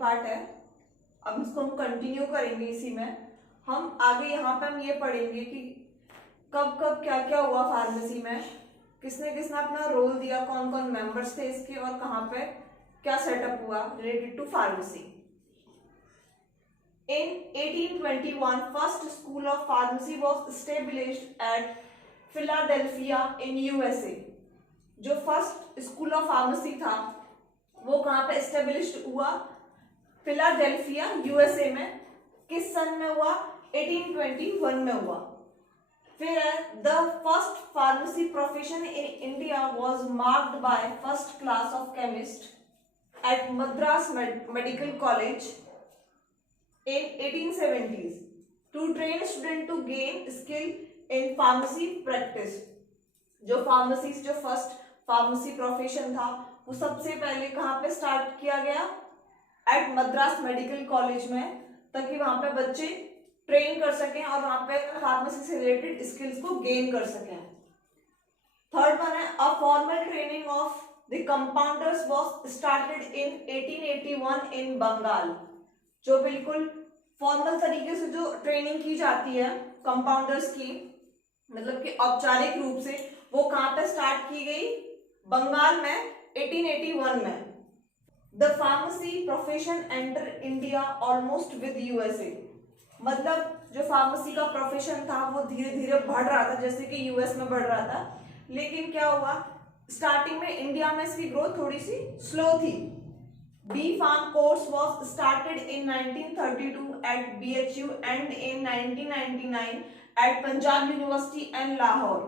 Part है। अब इसको हम कंटिन्यू करेंगे। इसी में हम आगे यहाँ पे हम ये पढ़ेंगे कि कब कब क्या क्या हुआ फार्मेसी में, किसने किसने अपना रोल दिया, कौन कौन मेंबर्स थे इसके, और कहाँ पे क्या सेटअप हुआ related to pharmacy. In 1821, first school of pharmacy was established at Philadelphia in USA. जो फर्स्ट स्कूल ऑफ फार्मेसी था वो कहाँ पे एस्टेब्लिश्ड हुआ? फिलाडेल्फिया यूएसए में। किस सन में हुआ? 1821 में हुआ। फिर the first pharmacy profession in India was marked by first class of chemist at Madras medical college in 1870s to train student to gain skill in pharmacy practice। जो फार्मेसिस्ट जो फर्स्ट फार्मेसी प्रोफेशन था वो सबसे पहले कहाँ पे start किया गया? एट मद्रास मेडिकल कॉलेज में, ताकि वहां पे बच्चे ट्रेन कर सकें और वहां पे फार्मेसी से रिलेटेड स्किल्स को गेन कर सकें। थर्ड वन है a formal training of the compounders was started in 1881 इन बंगाल। जो बिल्कुल फॉर्मल तरीके से जो ट्रेनिंग की जाती है कंपाउंडर्स की, मतलब कि औपचारिक रूप से, वो कहां पे स्टार्ट की गई? बंगाल में 1881 में। The pharmacy profession enter India almost with USA. मतलब जो फार्मेसी का प्रोफेशन था वो धीरे धीरे बढ़ रहा था, जैसे कि यूएस में बढ़ रहा था। लेकिन क्या हुआ, स्टार्टिंग में इंडिया में इसकी ग्रोथ थोड़ी सी स्लो थी। B Farm course was started in 1932 at BHU and in 1999 at Punjab University and Lahore।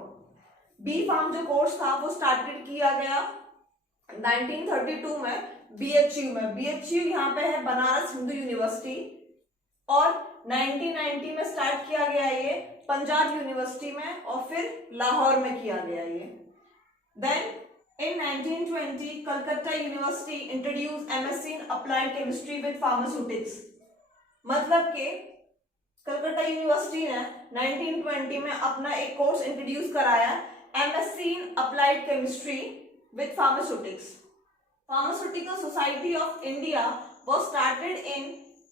B Farm जो कोर्स था वो स्टार्टेड किया गया 1932 में BHU में। BHU यहाँ पे है बनारस हिंदू यूनिवर्सिटी, और 1990 में स्टार्ट किया गया ये पंजाब यूनिवर्सिटी में, और फिर लाहौर में किया गया ये। Then in 1920, Calcutta University introduced MSc in Applied Chemistry with Pharmaceutics। मतलब कि कलकत्ता यूनिवर्सिटी ने 1920 में अपना एक कोर्स इंट्रोड्यूस कराया, MSc in Applied Chemistry with Pharmaceutics। Pharmaceutical Society of India was started in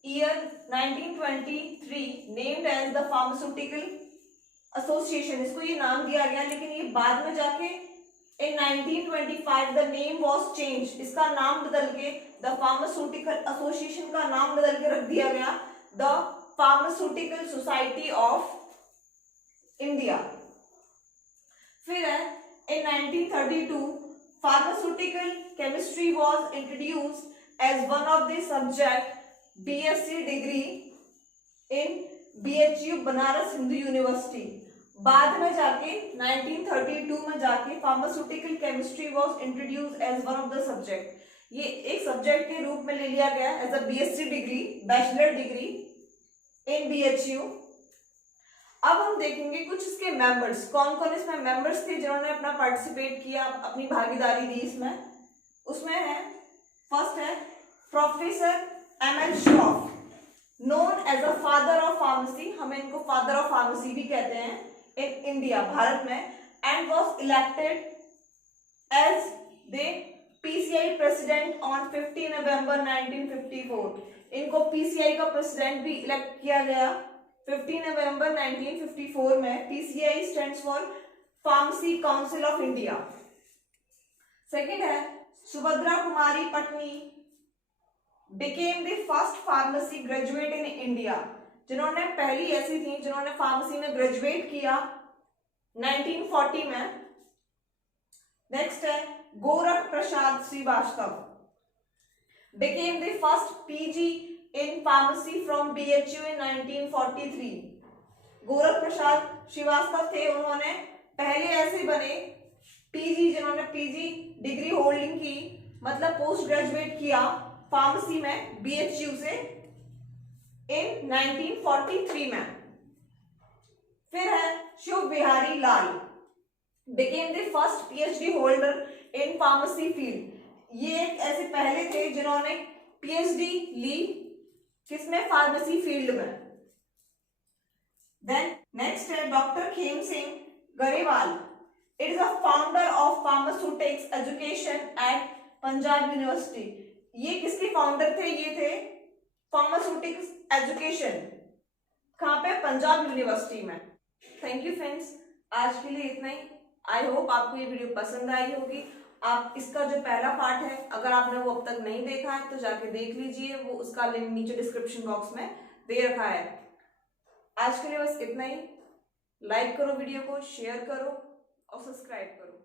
year 1923, named as the Pharmaceutical Association। इसको ये नाम दिया गया, लेकिन ये बाद में जाके In 1925 the name was changed। इसका नाम बदल के the Pharmaceutical Association का नाम बदल के रख दिया गया the Pharmaceutical Society of India। फिर है in 1932 Pharmaceutical Chemistry was introduced as one of the subject BSc degree in BHU Banaras Hindu university. बाद में जाके 1932 में जाके pharmaceutical chemistry was introduced as one of the subject. ये एक सब्जेक्ट के रूप में ले लिया गया as a BSc degree, bachelor degree in BHU. अब हम देखेंगे कुछ इसके मेंबर्स, कौन कौन इसमें मेंबर्स थे जिन्होंने अपना पार्टिसिपेट किया, अपनी भागीदारी दी इसमें। उसमें है फर्स्ट है professor ML Shroff, known as a father of pharmacy. हमें इनको फादर ऑफ फार्मेसी भी कहते हैं in India, भारत में, and was elected as the PCI president on 15 November 1954। इनको PCI का प्रेसिडेंट भी इलेक्ट किया गया 15 नवंबर 1954 में। PCI stands for Pharmacy Council of India। Second है Subhadra Kumari Patni, became the first pharmacy graduate in India। जिन्होंने पहली ऐसी थी जिन्होंने फार्मेसी में ग्रेजुएट किया 1940 में। नेक्स्ट है गोरख प्रसाद Srivastava, became the first PG in pharmacy from BHU in 1943। Gorakh प्रसाद श्रीवास्तव थे, उन्होंने पहले ऐसे बने पीजी जिन्होंने पीजी डिग्री होल्डिंग की, मतलब पोस्ट ग्रेजुएट किया फार्मेसी में बीएचयू से इन 1943 में। फिर है शिव बिहारी लाल, became the first PhD holder in pharmacy field। ये एक ऐसे पहले थे जिन्होंने PhD ली किसमें? फार्मेसी फील्ड में। देन नेक्स्ट है doctor Khem Singh Grewal, it is a founder of pharmaceutics education at Punjab university. ये किसके फाउंडर थे? ये थे फार्मास्यूटिक्स एजुकेशन। कहाँ पे? पंजाब यूनिवर्सिटी में। थैंक यू फ्रेंड्स, आज के लिए इतना ही। आई होप आपको ये वीडियो पसंद आई होगी। आप इसका जो पहला पार्ट है, अगर आपने वो अब तक नहीं देखा है तो जाके देख लीजिए, वो उसका लिंक नीचे डिस्क्रिप्शन बॉक्स में दे रखा है। आज के लिए बस इतना ही। लाइक करो वीडियो को, शेयर करो और सब्सक्राइब करो।